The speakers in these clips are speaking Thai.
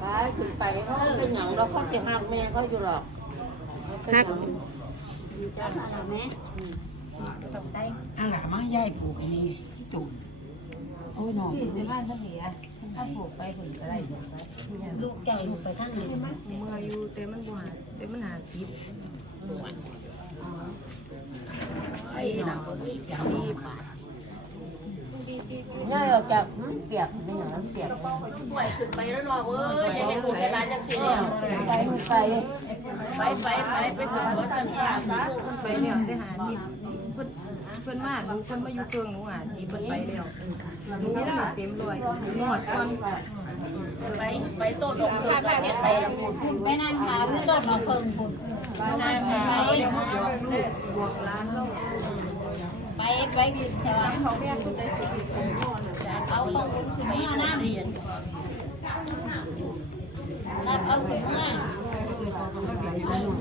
ไปขึ้นไปเขาเป็นหยังเราเขาเสียหักแม่เขาอยู่หรอกฮักอันหลามาย่ายปลูกอันนี้ที่ตูนโอ้ยน้องลูกเจ้าอยู่ไปทางไหนเมื่ออยู่แต่มันบ่หาแต่มันหาติดไอ้น้องเอ้ยเสียงดีป่ะ ง่ายออกจากเปียกเป็นอย่างนั้นเปียกป่วยขึ้นไปแล้วเนาะเว้ยอย่าเห็นลูกเห็นหลานจังซี่แล้วไปไปไปไปไปไปถึงวัดจันทราสาธุไปแล้วได้หาติดเพิ่นเพิ่นมาหนูเพิ่นมาอยู่เกิงหนูหาติดเพิ่นไปแล้วหนูไม่เต็มร้อยหอดก่อนไปไปโต้นดอกผ้าผ้าเฮ็ดไปไปนั่งหาผู้ต้นมาเพิ่งคุณนางหาก็ยังมาบอกลูกบวกร้านเรา ไปไปกินสวรรค์เขาเอาของคุณขึ้นมาน้ำรับเอาขึ้นมา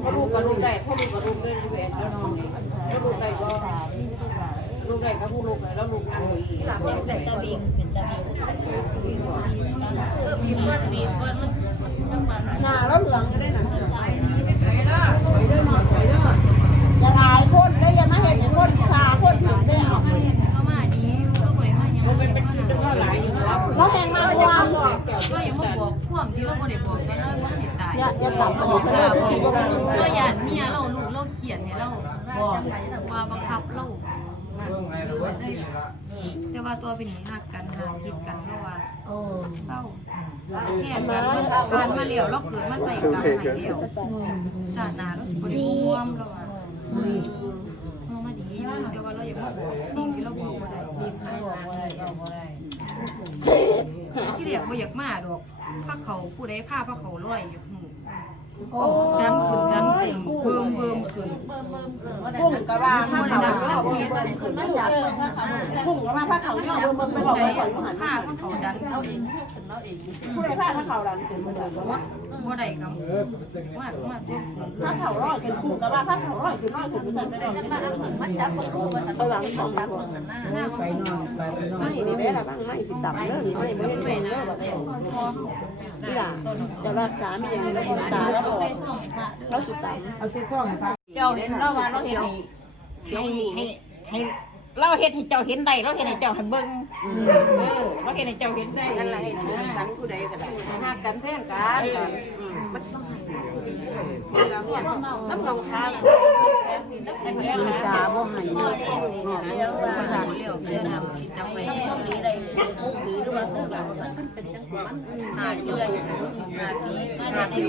พ่อลูกกับลูกได้พ่อลูกกับลูกได้เวทแล้วน้องนี่พ่อลูกได้ก็ลูกได้ก็ผู้ลูกได้แล้วลูกนั่งอยู่อีกเป็นจะบิงเป็นจะบิงเออมีว่ามีว่ามันหน้าแล้วเหลืองจะได้หนังจะหายคนได้ยังไม่เห็นคนชาคนถึงได้ออก เข้ามาดีก็บ่ได้มาหยัง มัน เป็นเป็นเป็นหลายอยู่ครับแล้วแหงมาความก็ยังไมาบอกพ่วมที่เราบ่ได้บอกกันเราบ่ได้ตายอย่าอย่าต่ำมันไปเลยที่ว่ามันเราหยาดเมียเราลูกเราเขียนให้เราว่าบังคับเราแต่ว่าตัวเป็นหนี้หักกันหาคิดกันเพราะว่าเศร้าแค่กันผ่านมาแล้วเราเกิดมาใส่กรรมให้แล้วศาสนาเราสิบ่ได้ร่วมเราอะเรามาดีแต่ว่าเราอยากมาบอกสิ่งที่ บอกบ่ได้มีภายในที่เรียกบ่อยากมาดอกพระเขาผู้ใดผ้าพระเขาลอยอยู่ หูโอ้ดันขึ้นดันขึ้นเบิ่มเบิ่มขึ้นพุ่งกระว่าถ้าผ้าได้เขาดังเนาะเพียรขึ้นมาจากพุ่งกระว่าผ้าเขาเนาะเบิ่งไปบอกใดว่าก่อนหันผ้าพระเขาดันเอาเองผู้ใดผ้าผ้าเขาดันขึ้นมาจากบ่บ่ได้กำมากมากตัวผ้าเขาร้อยขึ้นพุ่งกระว่าผ้าเขาร้อยขึ้นร้อยขึ้นไปสั่นไม่ได้มันจับคนรู้ว่าเขาหลังของกันหน้าไปนอนไปไปนอนไม่นี่แม่ละบ้างไม่สิต่ำเด้อไม่ไม่เห็นเป็นเด้อแบบนี้นี่ล่ะจะรักษามีอย่างนี้แล้วตาแล้วบอกเราสิต่ำเอาเสื้อข้องให้ป้าเจ้าเห็นเราว่าเราเห็นให้ให้ให้เราเห็นให้เจ้าเห็นได้เราเห็นให้เจ้าให้เบิ่งเออเราเห็นให้เจ้าเห็นได้นั่นแหละให้เบิ่งกันผู้ใดก็ได้หักกันแท่งกันน้ำลงค้าตาบ่หันเลี้ยวเดินนำสิจำไว้ต้องมีอะไรมุกหรือว่าคือแบบมันเป็นจังสิมันหาเดือนหาปีหาปี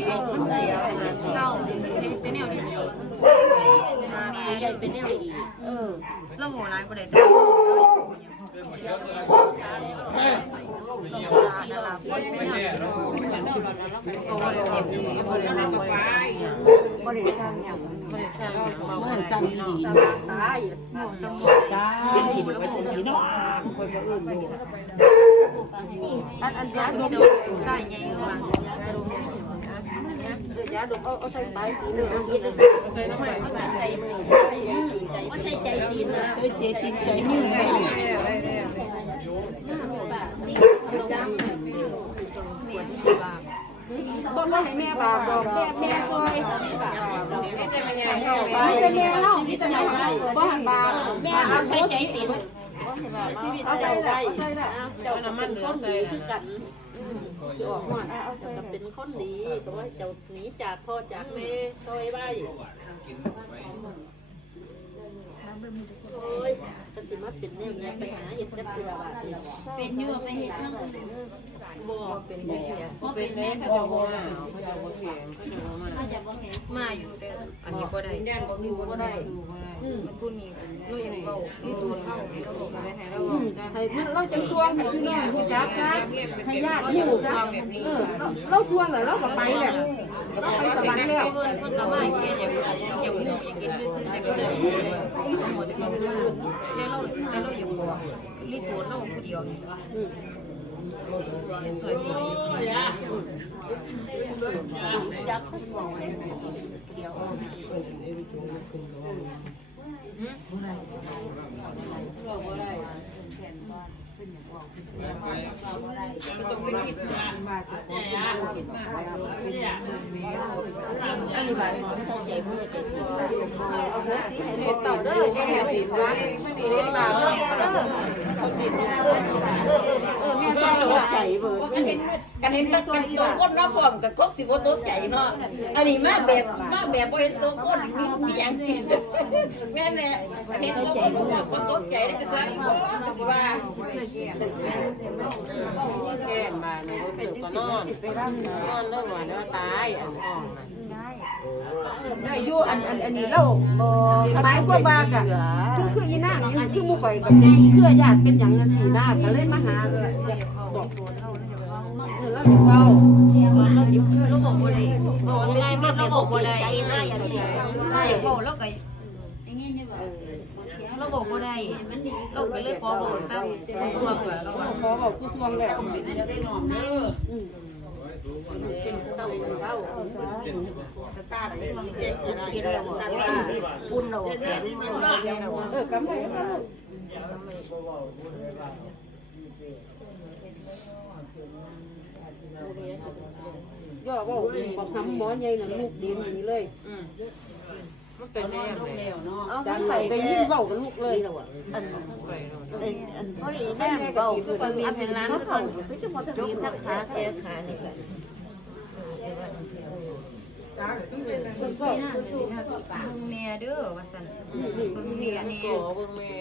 เศร้าเป็นแนวดีแม่ใหญ่เป็นแนวอีกเออๆเราโหร้ายบ่ได้แต่นั่นล่ะเป็นแนวแล้วก็ไปบ่ได้สร้างหยังบ่ได้สร้างเมื่อสั่งดีตายหมู่สมุทรได้แล้วก็พี่น้ องคนก็อื่นเลยอันอันยาดมีมแต่ใส่ใหญ่ระวังยาดมเอาเอาใส่ปลายตีนึงอันนี้เลยใส่น้ำมันใส่ใจมันใจว่าใช่ใจดีนะเอ้ยเจ๊จริงใจมือไงเนี่ย เมียที่สิบาท ต้นว่าให้แม่บาบอกแม่แม่ซอยนี่แต่ไม่ใหญ่มีแต่แม่เล่ามีแต่แม่บ่หันบาแม่เอาใช้ใจติดเอาใส่ได้ใส่ได้เจ้าน้ำมันเหลือใส่คือกันออกมาเอาใส่ก็เป็นคนดีแต่ว่าเจ้าหนีจากพ่อจากแม่ซอยไว้โอ้ยก็สิมาเป็นแนวนี้ไปหาเห็ดจับเกลือบาดนี้เป็นอยู่ไปเห็นทั้งบ่เป็นแน่ก็เป็นแม่เขาจะว่าเขาจะว่เสียงเขาจะว่ามาเขาจะบ่เห็นมาอยู่แต่อันนี้บ่ได้แดนบอกอยู่ก็ได้มันพูดนี่เราอยากเบาที่ตัวเข้าให้เราบอกได้ให้เราให้มันเราจังตวงให้พี่น้องรู้จักนะให้ญาติรู้จักแบบนี้เออเราทวงแล้วเราก็ไปแบบเราไปสวรรค์แล้วเพิ่นเพิ่นก็มาแค่อยากอยากมูอยากกินด้วยซึ่งแต่ก็เลยแต่เราแต่เราอยากบอกรีตัวเราผู้เดียวนี่ว่าสวยดีจักก็สวงเดียวเก็ต้องไปคิดมามาจะคิดมาอันนี้บาดของเขาใจมือใจ มือเอาหัวสีให้เต่าเด้อแม่ดีนะไม่ดีบาปเด้อเด้อเออแม่ใจใจเบิดกันเห็นกันเห็นกันตัวก้นเนาะพร้อมกับคกสิบ่ตกใจเนาะอันนี้มาแบบมาแบบบ่เห็นตัวก้นมีมีหยังแม่แน่กันเห็นตัวก้นบ่ตกใจได้ก็ซะอีกบ่ก็สิว่าแก่มาเนี่ยเป็นก็นอนนอนเลิกว่าแล้วตายอันอ่อน ได้อยู่อันอันอันนี้เราหมายความว่าก็คือคืออีนางนี่คือหมู่ข่อยกับเป็นเครือญาติเป็นหยังจังซี่นะก็เลยมาหาบอกเออแล้วเว้าเราสิคือเราบอกบ่ได้บอกง่ายมันเราบอกบ่ได้เราอยากบอกเราก็อย่างงี้นี่บ่เราบอกบ่ได้เราก็เลยขอบอกซ้ำกระทรวงเราขอบอกผู้ทรวงแล้วจะได้นอนเด้อ ย่อว้าบอกคำหมอใหญ่น่ะลูกดินนี่เลยมันเป็นแน่เลยจังได้ยินเว้ากับลูกเลยอันอันพอดีแม่เบาคือมันมีเป็นร้านเขาคือจะมาทำทับขาแค่ขานี่แห ละเพิ่นก็เบิ่งเมียเด้อว่าซั่นเบิ่งเมียนี่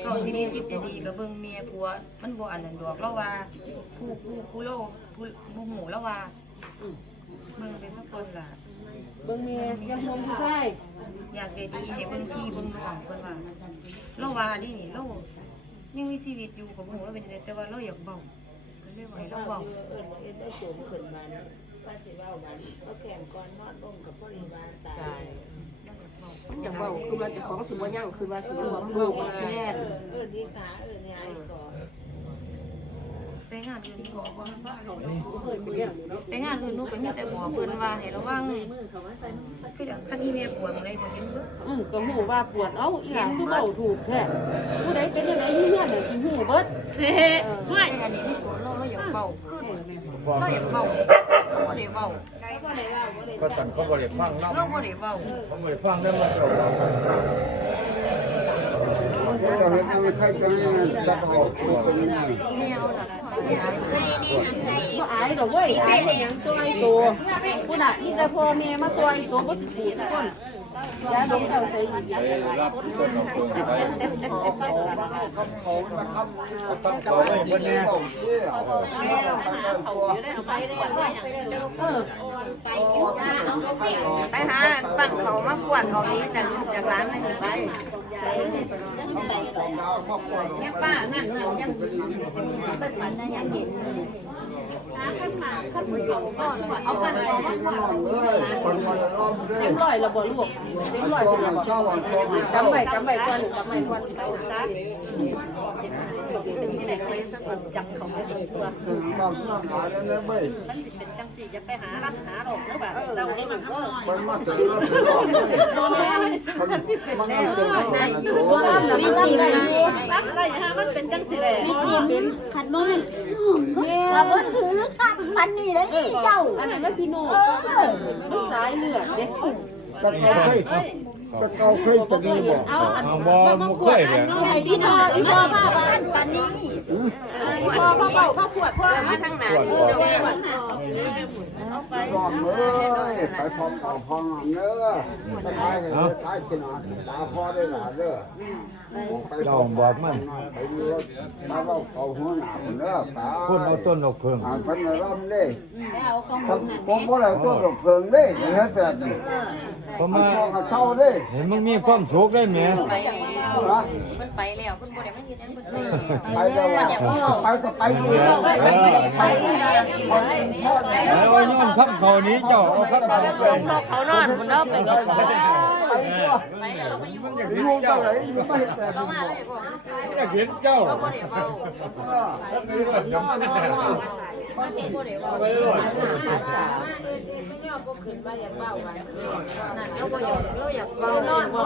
เขาสิดีสิจะดีก็เบิ่งเมียผัว มันบ่อันนั้นดอกเราว่าผู้ผู้ผู้โลผู้บ่ฮู้แล้วว่าเบิ่งไปสักคนล่ะเบิ่งแม่ยังห่วงผู้ชายอยากได้ดีให้เบิ่งพี่เบิ่งน้องเพิ่นว่าเราว่าดิเรายังมีชีวิตอยู่ก็บ่ฮู้ว่าเป็นจังไดแต่ว่าเราอยากเว้าก็เลยว่าให้เราเว้าเอิ้นเอิ้นได้สูงขึ้นมา ป้าสิเว้ามันก็แขนก่อนนอนลงกับพอดีบานตายอย่างว่าคือว่าเจ้าของสิบ่ยั่งคือว่าสิรวมลูกมาแค่นเอิ้นนี่ขาเอิ้นนี่ไอ้ก่อนไปงานอื่นก็บ่ไปงานอื่นหนูก็มีแต่บอกเพิ่นว่าให้ระวังคือเดี๋ยวคันนี้แม่ปวดอะไรบ่เห็นเด้ออือก็หูว่าปวดเอ้าอีหยังคือเว้าถูกแท้ผู้ใดเป็นจังได๋เฮียน่ะสิฮู้เบิดเซ่ไม่อันนี้นี่ตัวเราเราอยากเบาขึ้นเราอยากเบาเราบ่ ได้เบาก็สั่นเขาบริฟังน้ำเราบ่ได้เบาเขาบริฟังได้มาเจ้าเราเราเห็นเอาใครจะสักบอกตัวนี้แมวล่ะบ่อายดอกเว้ยอายได้หยังซอยตัวผู้น่ะอีแต่พ่อแม่มาซอยตัวบ่สิทุกคน ยาดมเข้าใส่อีกรับคนเราคนไปตั้งเขาไว้บนแน่ไปหาปั่นเขามาปวดเขานี้จากลูกจากร้านไม่ถึงไปเนี่ยป้านั่นนั่นยังเป็นปั่นนะยังเย็นเอาปั่นเอามาปวดเขาที่ร้านเต็มร้อยแล้วบ่ลูกเต็มร้อยเป็นแล้วบ่กำไว้จำไว้ก่อนจำไว้ก่อน จับเขาไม่เลยตัวความหน้าหาแล้วนะเบ้ยมันสิเป็นจังสี่จะไปหารับหาดอกเด้อบ่าเจ้านี่มันก็มันมาเจอเราตลอดเลยมันมันเป็นได้อยู่บ่รับแล้วมันรับได้อยู่รับได้ฮะมันเป็นจังสี่แหละเป็นขันบ่แม่นแม่ว่าเพิ่นถือคันพันนี่เลยอีเจ้าอันนั้นมันพี่โน่มันสายเลือดเด้จะเกาเคยจะเกาเคยจะดีบ่เอาอันทางบ่มุเคยเลยนี่ให้พี่พ่ออีพ่อพ่บ้านปานนี้ พ่อพ่อเบาพ่อปวดพ่อมาทางไหน พร้อบเลยไปพร้อมต่อพร้อมเนื้อไปท้ายกันท้ายขึ้นตาพอได้หลาเด้อเราบอกมันไปดูรถมาเว้าเอาหัวหนาเด้อตาคนเอาต้นดอกเพิงอ่าเพิ่นร่ำเด้ครับผมบ่ได้ตัวดอกเพิงเด้เฮ็ดแต่นี่เพราะมัมาเช่าเด้เห็นมึงมีความสุขได้ไหมไปแล้วเพิ่นไปแล้วเพิ่นบ่ได้มาเฮ็ดหยังเพิ่นไปไปแล้วไปก็ไปอยู่ไปไปไปพ่อแล้วย้อนคำเขานี้เจ้าเอาคำเขาไปเขานอนนเด้อไปก็ตายไปตัวไปแล้วเราไปอยู่อยู่เจ้าไหนอยู่ไม่แต่เรามาแล้วก็อยากเห็นเจ้าเราบ่ได้เว้าบ่ได้เว้าไปเลยนั่เราอยากเราอยากเว้านอนเว้า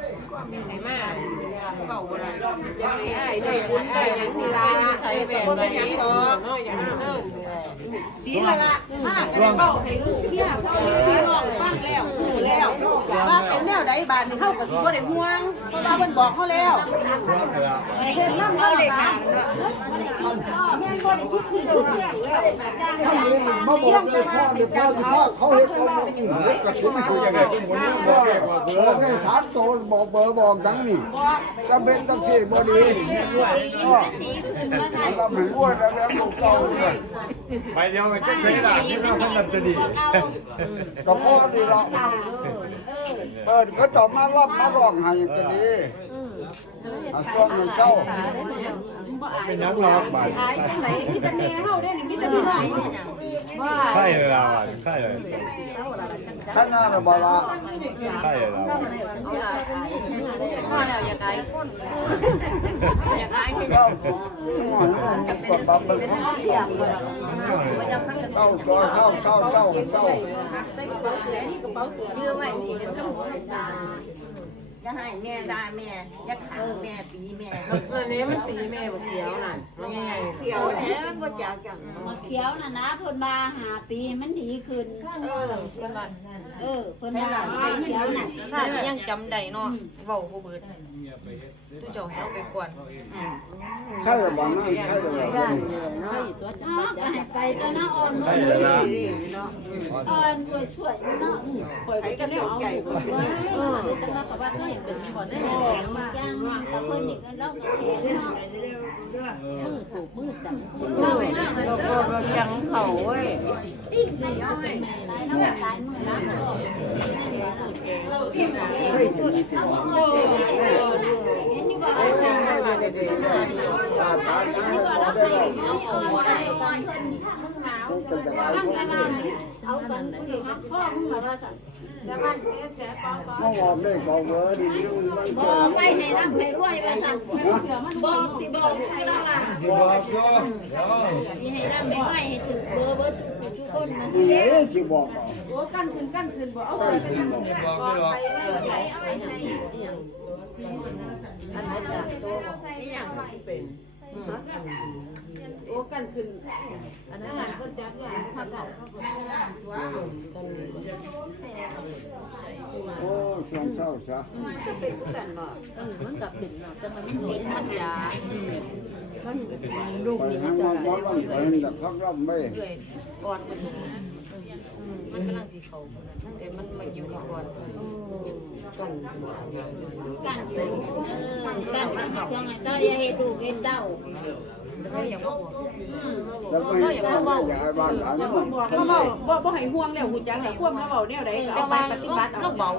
บุญได้อย่างที่ลาใส่แบบไหนเนาะดีละละมากกันเบ้าให้ลูกเพี่ยพ่อแม่พี่น้องฟังแล้วรู้แล้วว่าเป็นแนวใดบาดนี่เฮาก็สิบ่ได้ห่วงเพราะว่าเพิ่นบอกเขาแล้วให้เฮ็ดนำเฮาตาแม่นบ่ได้คิดคือเดียวเที่ยงแล้วจ้างเขาเห็นมาบอกเลยพ่อเลยพ่อที่พ่อเขาเห็นเขาบอกนี่เฮ้ยกระชุ่มคุยยังไงบอกบอกได้สามโตบอกเบอร์บอกจังนี่จำเป็นต้องเสียบดีก็เราไม่รู้แล้วแล้วลูกเก่าเลยไปเดียวมันจะใช้หลักที่เราทำจะดีก็พ่อดีหรอกเออก็จบมาลอบมาลองให้ก็ดีเอาช่วงมันเศร้าเป็นนักร้องบ้านอายจังไหนมีแต่แม่เฮาได้นี่มีแต่พี่น้อง ว่าใช่เลยเราอะใช่เลยท่านะบอกว่าใช่เลยเราพ่อแล้วอยากได้คนอยากได้ให้เจ้าก็ตามไปเราก็เศร้าเศร้าเศร้าเศร้าใส่เป๋าเสือนี่กระเป๋าเสือยื้อไว้นี่เดี๋ยวก็หัวสา จะให้แม่ด่าแม่จะขังแม่ปีแม่อันนี้มันตีแม่บ่เขียวน่ะมันยังไงเขียวแท้มันบ่อยากจัง มาเขียวน่ะนะเพิ่นมาหาปีมันดีขึ้น เออเพิ่นว่า เอ อเพิ่นมาไอ้เขียวน่ะถ้ายังจำได้เนาะเว้าบ่เบิดตู้เจ้าให้เอาไปกวนใช่แบบนั้นใช่แบบนั้นอ้าวก็ให้ไปก็น่าอ่อนใช่เลยเราอ่อนด้วยช่วยเนาะปล่อยกันแล้วเอาอยู่เออแต่ว่าก็ว่าเคยเห็นเป็นบ่ได้ย่างนี่ก็เพิ่นนี่ก็เล่าก็แข็งเนาะมือถูกมือจับเล่ามาเลยเราก็เราจังเขาเว้ยตายเนาะตายมือนะเอากันที่พ่อมึงว่าสั่นเมื่อวานได้บอกเบอร์ดีมันบอกไว้ให้ร่ำให้รวยว่าสั่นบอ กสิบอกคือเราล่ะบอกก็สิให้ร่ำให้รวยให้ถึงเบอร์เบอร์ทุกคนมานี่เลยที่บอกโอ้กันขึ้นกันขึ้นบ่เอาใส่กันยังบอกไม่หรอกใช้เอาไว้ให้อย่างอันนั้นละตัวโอ้กันขึ้นอันนั้นน่ะเพิ่นจัดอย่างพัดเอาโอ้ช่วงเช้าซะมันกับเป็นเนาะแต่มันเห็นมันยาไปให้มันบ่ล เห็นแต่เขารับไม่เอื่อยก่อนมันมันกำลังสีเขาแต่มันมาอยู่ในก่อนกันเป็นกันช่วงเจ้าอย่าเฮ็ดลูกเฮ็ดเต้าเขาอย่างว่าแล้วก็ให้เขาอยากให้บ้าเพิ่นบอกเขาเว้าบ่บ่ให้ห่วงแล้วฮู้จักแล้วควบแล้วเว้าแนวใดก็เอาไปปฏิบัติเอาเราเบา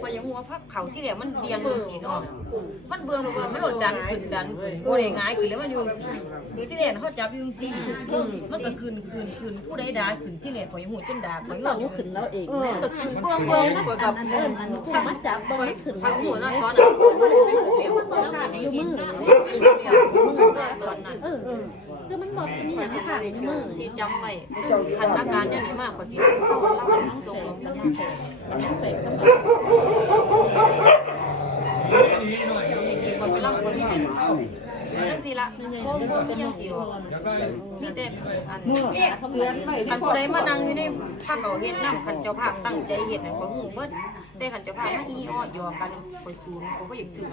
พอยังหัวพักเขาที่เหลือมันเดียงอยู่สีเนาะมันเบื่อเบื่อมันหลดดันขึ้นดันขึ้นโบได้ง่ายขึ้นแล้วมันอยู่สีที่เหลือเขาจับอยู่สีมันก็ขึ้นขึ้นขึ้นผู้ใดด่าขึ้นที่เหลือพอยังหูจนด่าพอยังหูขึ้นแล้วเองก็ขึ้นเบื่อเบื่อพอกับถ้ามันจับบ่ขึ้นพอหูนั่นตอนนั้นเดี๋ยวอยู่มือตอนนั้น คือมันบอกนี่อย่างค่ะอยู่มือที่จำไว้คันอาการอย่างนี้มากกว่าที่เขาเล่าส่งลงที่คนไปเล่าคนที่ไหนยังสิละโค้งโค้งที่ยังสิหรอกมีแต่อันเตือนไว้คันผู้ใดมานั่งอยู่ในภาคเขาเฮ็ดน้ำคันเจ้าภาพตั้งใจเฮ็ดนั่นก็ฮู้เบิดแต่คันเจ้าภาพอีอ้อยอกันคนศูนย์ก็อยากถือ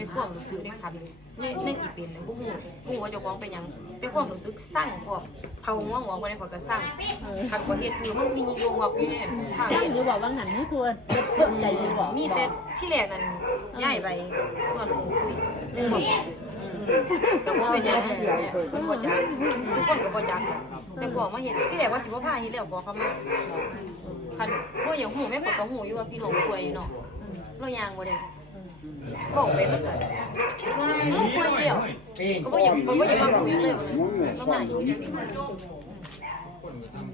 ในความรู้สึกในคันในในที่เป็นบ่ฮู้ฮู้ว่าเจ้าของเป็นหยังแต่ความรู้สึกสั่งพวกเขาหัวหัวบ่ได้พอก็สั่งคันบ่เฮ็ดอยู่มันมีโยงว่าอยู่ในภาคตั้งอยู่บอกว่าหันไม่ควรเพิ่มใจอยู่บอกมีแต่ที่แรกนั่นย้ายไปเพื่อนคุยในความรู้สึกก็บ่เป็นหยังเพิ่นบ่จักทุกคนก็บ่จักแต่พอมาเฮ็ดที่แรกว่าสิบ่พาเฮ็ดแล้วบอกเขามาคันบ่อย่างหูแม่ปวดก็หูอยู่ว่าพี่น้องป่วยเนาะเรายางบ่ได้ บอกไปมันก็เราป่วยอยู่แล้วก็บ่อย่างก็บ่อย่างมาคุยเลยก็มาอีก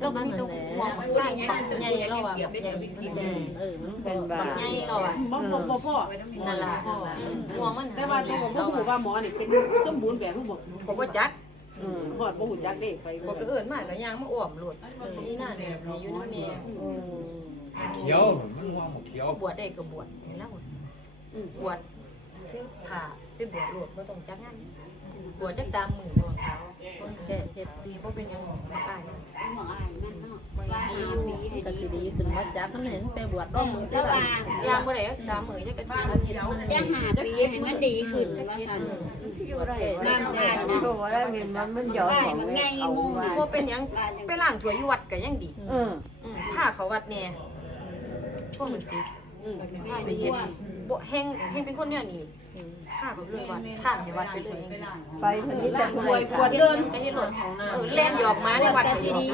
เราก็มีตัวห่วงมันใส่ปักใหญ่เราอะเป็นบาปักใหญ่เราอะบ่บ่พ่อนั่นล่ะห่วงมันแต่ว่าตัวบ่ฮู้ว่าหมอนี่เป็นสมบูรณ์แบบฮู้บ่ก็บ่จักอืมฮอดบ่ฮู้จักเด้ไปบ่ก็เอิ้นมากแล้วยางมาอ้อมโลดนี่น่าเนี่ยอยู่นำแม่ยเขียวมันว่าหมกเขียวบวชได้ก็บวชแล้ว บวชคือผ่าไปบวชโลดบ่ต้องจักงานบวชจัก3มื้อบ่เขาแก่เจ็บปีบ่เป็นหยังบ่ตายหมออายนั่นเนาะมันดีอยู่ก็สิดีขึ้นมาจากมันเห็นไปบวชก็มือแต่ว่ายางบ่ได้รักษามื้อจักกะทีจะหาปีให้มันดีขึ้นว่าซั่นน้ำได้นะก็ว่าได้เงินมันมันหยอดของมันแม่ง่ายเอางงไว้บ่เป็นหยังไปล้างถ้วยอยู่วัดก็ยังดีเอออืมผ้าเขาวัดแน่พวกมันสิ อืมผ้าไปเฮ็ดบ่แห้งแห้งเป็นคนเนี่ยนี่ผ้าแบบเลยวัดทางให้วัดไปเลยไปถึงนี้แต่ผู้ป่วยใดปวดเดินก็เฮ็ดรถเออเล่นหยอกมาในวัดก็ดี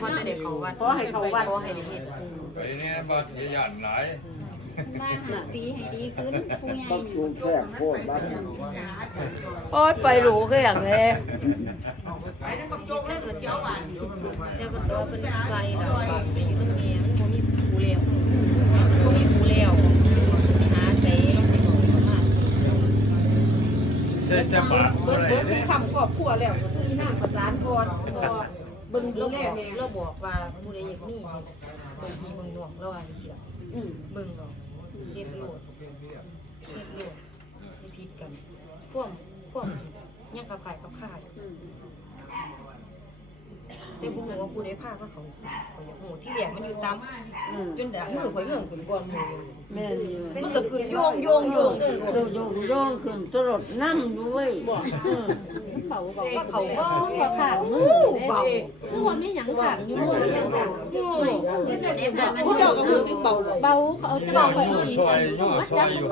คนไม่ได้เข้าวัดขอให้เข้าวัดขอให้ได้เฮ็ดไปเนี่ยบ่อย่าหยันหลายมาหาปีให้ดีขึ้นผู้ใหญ่ต้องนี่จูงแทรกโคตรบ้านโอ๊ยไปหรูก็อย่างนี้ไปนั่นบักโจกแล้วเที่ยวหวานเดี๋ยวก็ตัวเป็นไกลแล้วไปอยู่ตรงนี้มันบ่มีผู้แล้วบ่มีผู้แล้วหาเสไปบอกมา เส้นจะบาเบิอะดเบิดทุเนี่กคำครอบครัวแล้วก็คือนั่งประสานก่อนเบิ่งดูแลแม่เราบอกว่าผู้ใดอยากมีบางทีเบิ่งหน่วงเราอาจจะเสียอืมเบิ่งเนาะเฮ็ดโลดเฮ็ดโลดสิผิดกันพวกพวกยังกับขายกับขายอืม แต่บ่ฮู้ว่าผู้ใดพาเขาเขาเขาอยากฮู้ที่แรกมันอยู่ตามอืมจนดามือข่อยเรื่องขึ้นก่อนหมู่แม่นอยู่มันก็ขึ้นโยงโยงโยงโยโยโยงขึ้นตลดนั่งด้วยบอกเขาบอกว่าว่าเขาเขาเบาว่าขางมือเบา คือว่าไม่หยังขางอยู่มือยังขาง ผู้เจ้าก็รู้สึกเบาบ่เบาเขาจะเบอกไปอีกซอยย่อซอยอยู่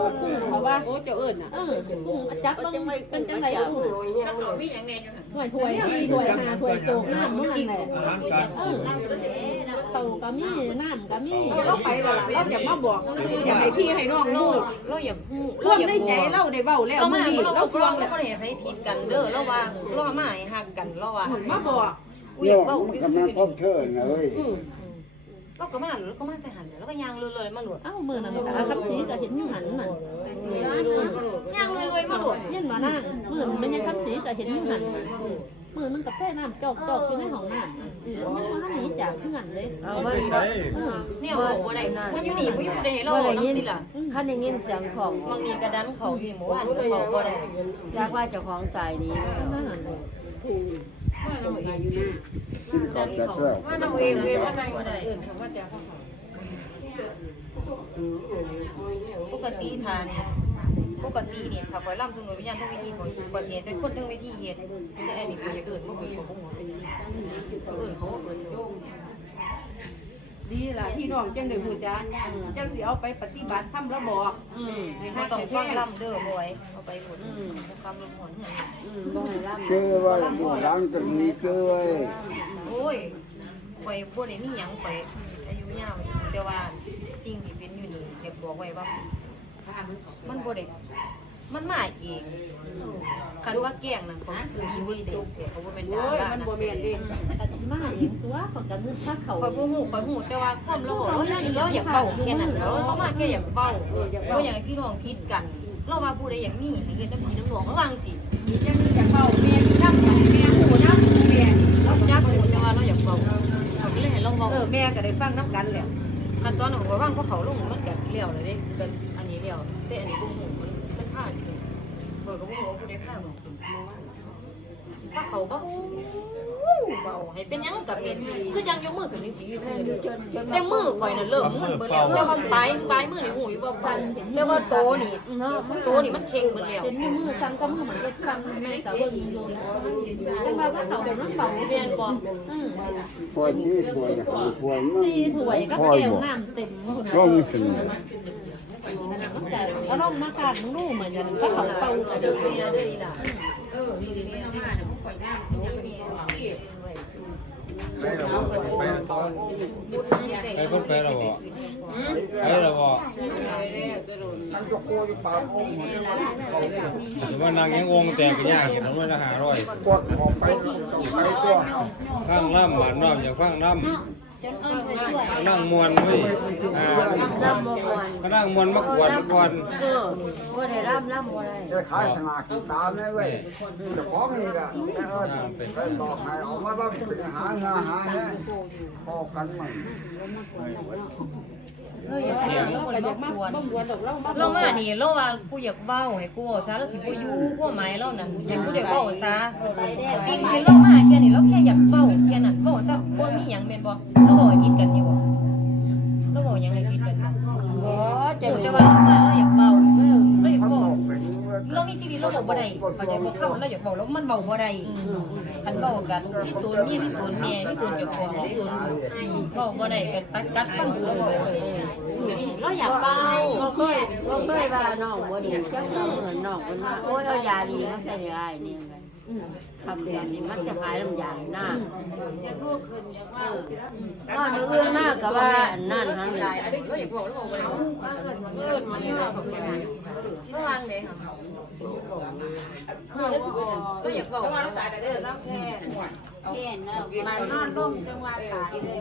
เขาว่าโอ้เจ้าเอิ้นน่ะเออกุ้งจับต้องเป็นจังไรกุ้งถ้าเขามีหยังแน่จันถวยถวยสี่ถวยห้าถวยโจกน้ำมันแหละเออเต่าก็มีน้ำก็มีเราไปแล้วล่ะเราจะมาบอกคืออยากให้พี่ให้น้องรู้เราอยากฮู้รวมในใจเราได้เว้าแล้วมื้มาอนี้เราฟังแล้แล้ววบ่ได้ให้ผิดกันเด้อเราว่าเรามาให้ฮักกันเราว่ามาบอกกูอยากเว้ามันซื่ กำลังอพบเชิญเลยอืมๆเราก็มาแล้วก็มาแต่หันแล้วก็ย่างเลยๆมาโหลดเอ้ามือนั่นอาคับสีก็เห็นอยู่หันมันย่างเลยๆมาโหลดยันมานั่งมือมันยังคับสีก็เห็นอยู่หันมือมันกับแพ้น้ำจอกจอกอยู่ในห้องน้ำมันมาหนีจากเพื่อนเลยเอาไปใส่เนี่ยโหบ่ได้มันอยู่นี่บ่อยู่ได้ให้เรานำติล่ะขั้นได้ยินเสียงของบางทีกระดันเขาอยู่หมู่บ้านก็เขาบ่ได้อยากว่าเจ้าของใจนี้ แล้วดันเขาว่าเราเองเองว่าบ่ได้ปกติทานปกติเนี่ยถ้าคอยล่ำทุนวิญญาณทุกวิธีข่อยข่อยเสียแต่คนทั้งวิธีเฮ็ดแต่อันนี้ข่อยอย่างอื่นบ่เอิ้นบ่ฮู้เป็นหยังข่อยเอิ้นเขาว่าเอิ้นโยม ดีล่ะพี่น้องจังได้ฮู้จักจังสิเอาไปปฏิบัติธรรมแล้วบอกอืมให้บ่ฮักต้องให้ฟัแท้งล่ำเด้อบ่อยเอาไปหมดความลมหอนเหือนอืมบ่ให้ล่ำเจอว่าลูกหลานก็มีเจอไว้โอ้ยข่อยบ่ได้มีหยังข่อยอายุยาวแต่ว่าสิ่งที่เป็นอยู่นี่อยากบอกไว้ว่ามันบ่ได้ มันมาเองคันว่าแกล้งนั่นของซื้อดีเว้ยเด็กแต่เขาบ่เป็นดาโอ้ยรามันนะบ่แม่นเด้อธิมาเองตัวเขาจะนึกถ้าเขา ข่อยบ่ฮู้ข่อยฮู้แต่ว่าความเราเราอยากเราอยากเว้าแค่นั้นเราเรามาแค่อยากเว้าบ่อยากให้พี่น้องคิดกัน เราว่าผู้ใดอยากมีให้เฮ็ดน้ำพี่น้ำหลวงระวังสิจังอยากเว้าแม่มีนำแม่ฮู้นำแม่เราอยากรู้แต่ว่าเราอยากเว้าเขาก็เลยให้เราเว้าเออแม่ก็ได้ฟังนํกันแล้วขั้นตอนของข่อยว่างเพราะเขาลงมันก็แล้วเลยเด้ก็อันนี้แล้วแต่อันนี้บ่ฮู้มันมันพลาด ข่อยก็บ่ฮู้ว่าผู้ใดพลาดบ่ถ้าเขาเว้าเบาให้เป็นยังกับเป็นคือจังยกมือขึ้นจังๆแต่มือข่อยน่ะเริ่มมึนเบิดแล้วแต่ว่าปลายปลายมือนี่หูอยู่ว่าเบาแต่ว่าโตนี่โตนี่มันเค็งเบิดแล้วเห็นมือสั่นก็มือเหมือนจะสั่นแม่กับเบิ้งอยู่เป็นมาว่าเขาเป็นน้ำเบาเรียนบ่ป่วยที่ป่วยป่วยมันสี่ถ้วยก็คอยแก้วน้ำเต็มหมดช่วงสิแต่ ก็ต้องมาการลูกเหมือนกันก็เขาเป่ากันเด้อเด้ออีหล่ะเออนี่นี่เอามาเดี๋ยวข่อยย่างเป็นหยังก็ดีไปคนไปแล้วบ่ไปแล้วบ่มันจะโคอยู่ปากองหมดเลยหรือว่านางยังองแต่ก็ยากเห็นแล้วมันละ500กดออกไปไปตัวฟังล่ำหวานน้อมอยากฟังล่ำ นั่งมวนเว้ยอ่าร่ำมวนก็นั่งมวนมากวนก่อนเออบ่ได้ร่ำร่ำบ่ได้จะขายสลากกินตามได้เว้ยจะของนี่ละเออไปต่อให้ออกมาบ้างเป็นหาเงินหาเนี่ยพอกันมันเสียงก็อยากมาบ่มวนดอกเรามาเนี่เราว่ากูอยากเว้าให้กูเว้าซะแล้วสิบ่อยู่ความหมายเรานั่นให้กูได้เว้าซะสิ่งที่เรามาแค่นี้เราแค่อยากเว้า แค่นั้นเว้าซะบ่มีหยังแม่นบ่เราเว้าให้ผิดกันอยู่บ่เราเว้าหยังให้ผิดกันบ่บ่จะแต่ว่าเราอยากเว้าเราอยากเว้าบอกเรามีชีวิตเราเว้าบ่ได้เข้าใจบ่คำเราอยากเว้าแล้วมันเว้าบ่ได้คันเว้ากันที่ตูนมีที่ตูนแม่ที่ตูนเจ้าของที่ตูนเว้าบ่ได้ก็ตัดกัดฟันสูงเลยเราอยากเว้าบ่เคยบ่เคยว่าน้องบ่ดีจักเรื่องเหมือนน้องเพิ่นว่าโอ้ยเอายาดีมาใส่ให้อ้นี่ คำแบบนี้มันจะขายลำยาหน้าว่ามื้ออื่นมากก็ว่านั่นหั่นนี่เราอยากเว้าเราเว้าบ่ได้เอิ้นมาเนี่ยระวังเด้ค่ะเราอยากเว้าเราตายได้เด้อเราแค่แค่นแล้วมานอนลงจังหวะตายเด้อ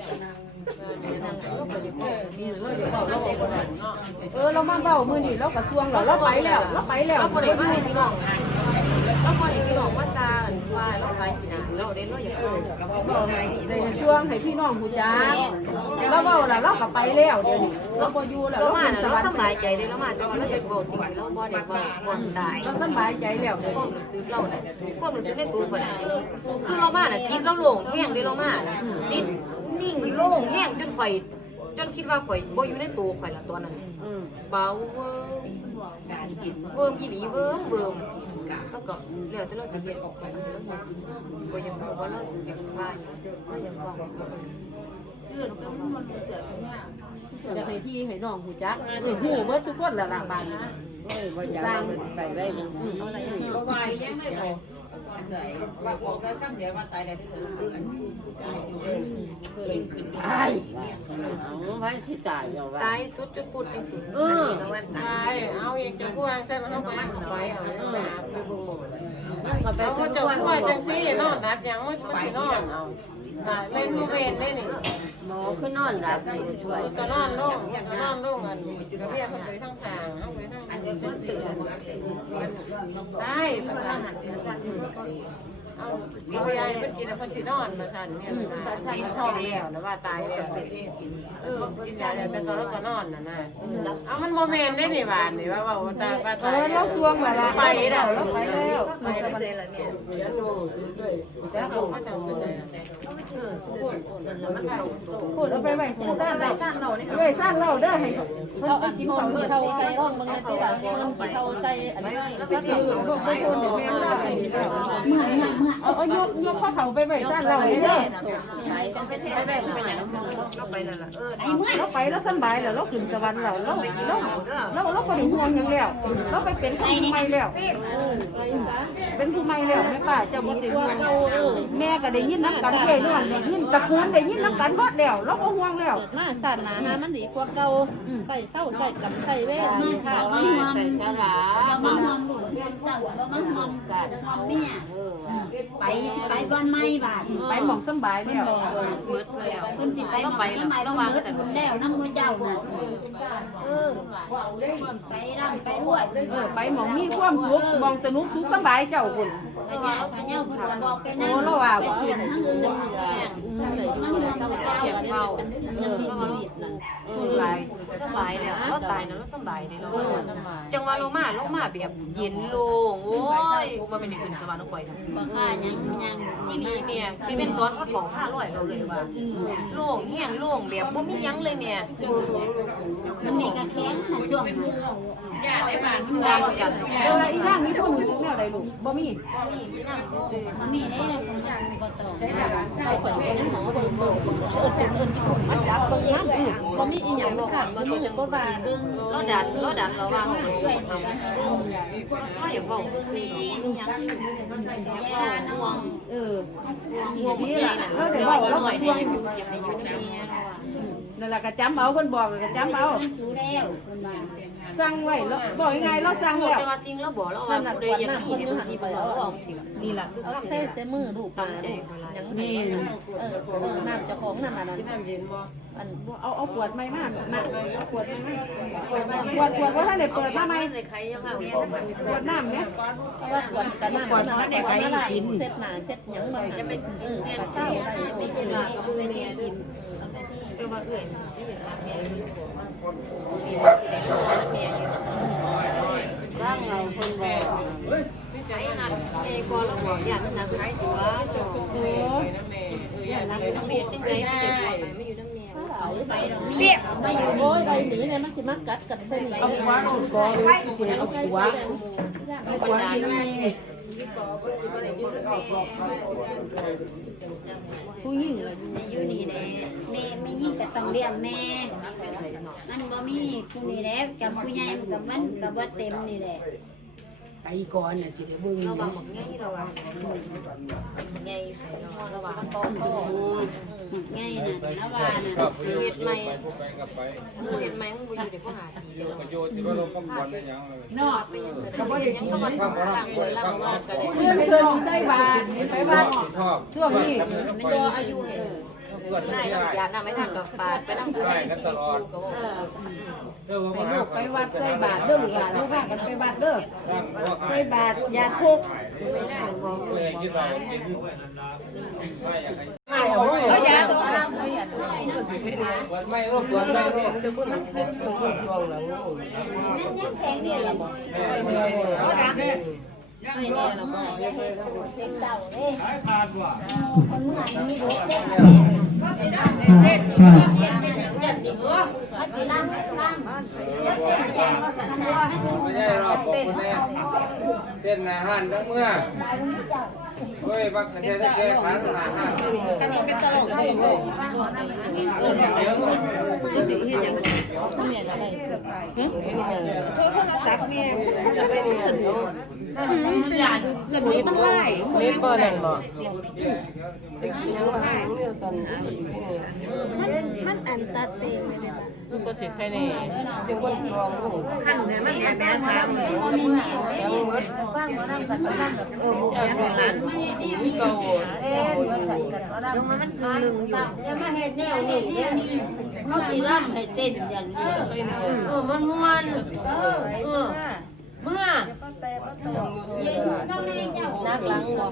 เออเรามาเบ้ามื้อนี้เราก็สวงแล้วเราไปแล้วเราไปแล้วเราบ่ได้มาให้พี่น้อง เราบ่ได้พี่น้องว่าซาว่าเราขายสินะเราได้เราอยากเออกับพ่อไงกินได้สวงให้พี่น้องฮู้จักเราเว้าแล้วเราก็ไปแล้วเดี๋ยวนี้เราบ่อยู่แล้วเราเรามาเป็นสเราวรรสค์บายใจได้เรามาแต่ว่าเราอยากบอกสิ่งที่เราบ่ได้ว่าบ่ได้เราสบายใจแล้วเดี๋ยวความนี้รู้สึกเราน่ะความรู้สึกในตัวคนน่ะคือเรามาน่ะจิตเราโล่งแห้งได้เรามาจิตนิ่งโล่งแห้งจนข่อยจนคิดว่าข่อยบ่อยู่ในตัวข่อยละตอนนั้นอืมเบาเวิร์มการกินเวิร์มอีหลีเวิร์มเวิร์ม แล้วก็เหลือแต่เราสิเฮ็ดออกไปแล้วยังก็ยังบอกว่าเราอยากว่าเรายังบอกเรื่องก็มันเจอเนี่ยอยากให้พี่ให้น้องฮู้จักเออฮู้เบิดทุกคนละล่ะบาดนี้เอ้ยบ่อยากเอาไปไว้จังซี่ก็วายยังไม่พอใจว่าบอกได้คำเดียวว่าตายได้ที่สุด ตายเอาไว้สิตายเอาไว้ตายสุดจนปุดจังซี่เออตายเอาเองจะกูวางใส่มันต้องไปนั่งไว้เอาไปหาไปบ่ยังก็ไปเอาเป็ก็จะวันกูว่าจังซี่นอนนัดยังไมันมันอนเอาตายเล่นบ่เวนได้นี่หมอคือนอนรับช่วยก็นอนโล่งก็นอนโล่งอันกระเบียเขาไปทางทางเอาไปทางอันนี้มันตื่นได้ทางหันเอา เอายายเพิ่นกินแล้วเพิ่นสินอนมาซั่นเนี่ยแต่ฉันท้องแล้วนะว่าตายแล้วเออกินยาแล้วแต่เขาแล้วก็นอนน่ะนะเอามันบ่แม่นได้นี่บาดนี่ว่าว่าตาว่าตายเราสวงแล้วล่ะไปแล้วเราไปแล้วไปแล้วเซละเนี่ยแล้วเขาก็จะไปใส่พูดเอาไปไว้ที่ซ่านเราสร้างเราเนี่ยไว้านเราเด้ให้เอาอันที่คนที่เขาใส่ร่องบางทีละคนที่เขาใส่อันนี้ก็คือพวกคนคนแม่เราไปนี่แล้วเอาเอายกยกข้อเขาไปไว้ซ่านเราเด้อใส่ไปไปเราไปเราไปแล้วสบายแล้วเราขึ้นสวรรค์แล้วเราเราเราเราก็ได้ห่วงยังแล้ว เราไปเป็นผู้ใหม่แล้ว เป็นผู้ใหม่แล้วแม่ป้าเจ้าบ่ได้ห่วงแม่ก็ได้ยินน้ำกันเรื่อยๆได้ยินตระกูลได้ยินน้ำกันหมดแล้ว เราก็ห่วงแล้ว เกิดมาศาสนาฮะมันดีกว่าเก่าใส่เศร้าใส่กำใส่เวทมีค่ะว่าไปสลามาหอมหลุดเดือนจังว่ามาหอมสัตว์หอมเนี่ยไปไปบ้านไม้บาทไปหมองสบายแล้วเบิดไปแล้วคุณสิไปไปแล้วระวังสันแล้วน้ำมือเจ้าน่ะเออไปร่ำไปรวยเออไปหมองมีความสุขหมองสนุกสุขสบายเจ้าคุณ ไปเจ้าไปเจ้าเพิ่นบอกไปนั่งโอ้เราว่าไปบ่เถียงนั่งคืนจะเลยมันเยเศร้าเจ้าเนี่ยเป็นเรื่องมีชีวิตนั่นเออหลายสบายแล้วเราตายแล้วเราสบายเด้เราจังหวะเรมาเรมาแบบเย็นโล่งโอ้ยว่าเป็นได้ขึ้นสวรรค์เราปอยทำบ่ค่ายังยังอีนี่เมียสิเป็นตอนเขาของ500เราเลยว่าโล่งแห้งโล่งแบบบ่มีหยังเลยเมีย มันมีกระแข้งมันจ่วงนั้นญาติในบ้านแรงกันแต่ว่าอีร่างมีพูดถึงแนวใดลูกบ่มีมันมีได้เราคนอย่างก็ต้องเราข่อยเป็นหมอเบิ่งเบิ่งเออเป็นเอิ้นมันจับเบิ่งเองเลยบ่มีอีหยังมันขาดมันมือก็ว่าเบิ่งเราดันเราดันเราวางเลย เขาอยากบอกสิยังอยากบอกห่วงเออห่วงนี่แหละเราเดี๋ยวเราหน่อยให้อยู่อย่าให้อยู่ที่นี่นแหละก็จำเอาคนบอกก็จำเอา แล้วคนว่า สั่งไว้แล้วบอกยังไงเราสั่งหมดแล้วแต่ว่าสิ่งเราบอกเราว่าเดี๋ยวยังมีเห็นที่บอกเราบอกสินี่ล่ะเอาเท่ใส่มือลูกปลายังมีเออเออน้ำเจ้าของนั่นน่ะนั่นอันเอาเอาขวดใหม่มามาเอาขวดใหม่มาขวดขวดขวดว่าท่านได้เปิดมาใหม่ในใครยังเอาขวดน้ำเนี่ยว่าขวดกันน้ำน้ำขวดอะไรเซ็ตหนาเซ็ตหยังมันจะเป็นเออกระเซ้าอะไรไม่ได้ไม่ได้กินเออว่าเอื่อยเมียอยู่เมียอยู่ร่างเราคนบอกใจนัดเองก็เราบอกอย่านักใครตัวจบอย่านักน้ำเมียจังไรเจ็บปวดไม่อยู่น้ำเมียไปดอกนี้ไม่อยู่โอ้ยใบหนีเนี่ยมั นสิมากัดกัดเส้นนี้เอาขวดเอาขวดเอ ผู้หญิงเลยอยู่นี่แหละแม่ไม่ยิ่งก็ต้องเลี้ยงแม่ มันบ่มีผู้นี่แหละกับผู้ใหญ่มันกับมันกับว่าเต็มนี่แหละ ไปก่อนน่ะสิได้เบิ่งราวางหมกง่ายราวางง่ายเราวางมันป้องพ่อไงน่ะนะว่าน่ะบผู้เฮ็ดใหม่ไปกับไปมึงเห็นไหมมึงอยู่เด็กผู้หาดีเดียวประโยชน์ที่ว่าเราป้องกันได้ยังเนาะไปยังก็ได้ยังก็มาทางเลยเราว่าก็ได้เพื่อนเพื่อนใส่บาตรไปบ้านช่วงนี้ไม่ตัวอายุเห็นได้ได้เราอยากนำไปทางกับปาดไปนั่งดูได้ตลอดเรื่อ ไปลูกไปวัดใส่บาตรเด้อหลานลูกบ้านกันไปวัดเด้อใส่บาตรยาทุกข์เองกินเรากินไม่อยากให้เอาอย่าตัวไม่รบกวนไม่รบนั่ยังแข็งนี่ละบ่ไม่เนี่ยเราก็เต็มเต่าเด้คนเมื่อไหร่เด็กเด็กก็สิได้เด็กๆเหยังยันนี่เออมันสิล่ำล่ เส้นแยงก็สั่นตัวไม่ใช่รอบผมแน่เต้นอาหารทั้งเมื่อเฮ้ยบักจะได้แก้ขาอาหารกันเป็นตลกอยู่เออเดี๋ยวก็สิเฮ็ดยังโทรศัพท์แม่จะไปนี่สนุกหลานสนุกมันไล่เล่นบ่นั่นบ่มันมันอันตัดเองเลยเนี่ยขั้นเนี่ยมันแอบแม่ทำเลยคนนี้เนี่ยฟังว่านั่งกันนั่งแบบโอ้โหเออหลานมีโตเอ๊ะว่าใส่กันว่านั่งมันคือหนึ่งอยู่อย่ามาเฮ็ดแนวนี้เด้อเขาสิร่ำให้เต้นอย่างเดียวเออมันม่วนเออเออเมื่อ นักหลังบอก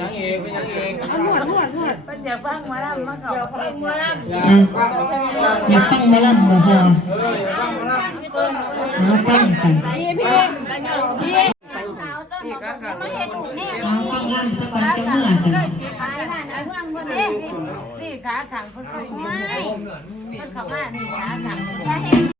ยังเองเป็นยังเองเอานวดนวดนวดเป็นอย่าฟังมาล้วมาเขาเดี๋ยวฟังว่าล่ะอยาฟังอย่าฟังหมาล่ำบ่พอเอออย่าฟังนะหาฟังกันพี่พี่พี่ไม่เห็นถูกแน่หาฟังล่ำสักวันจะเมื่อสินี่ขาขังคนไม่มันเขาว่านี่ขาขัง